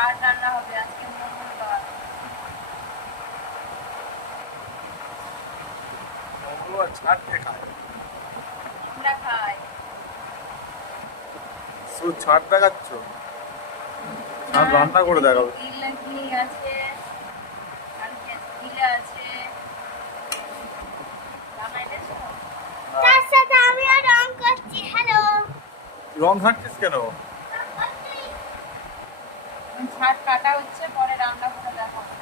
ছাড় রান্না হবে আজকে মঙ্গলবার। মঙ্গলবার ছাড় কে খায়? আমরা খাই। শুধু ছাড় দেখাচ্ছ? ছাড় রান্না করে দেখাবে। তিল আছে, আর কি আছে? তিলে আছে। রান্না এনেছো? তার সাথে আমিও রং করছি। হ্যালো, রং খাচ্ছিস কেন? ছাড় কাটা হচ্ছে, পরে রান্না করে দেখাবো।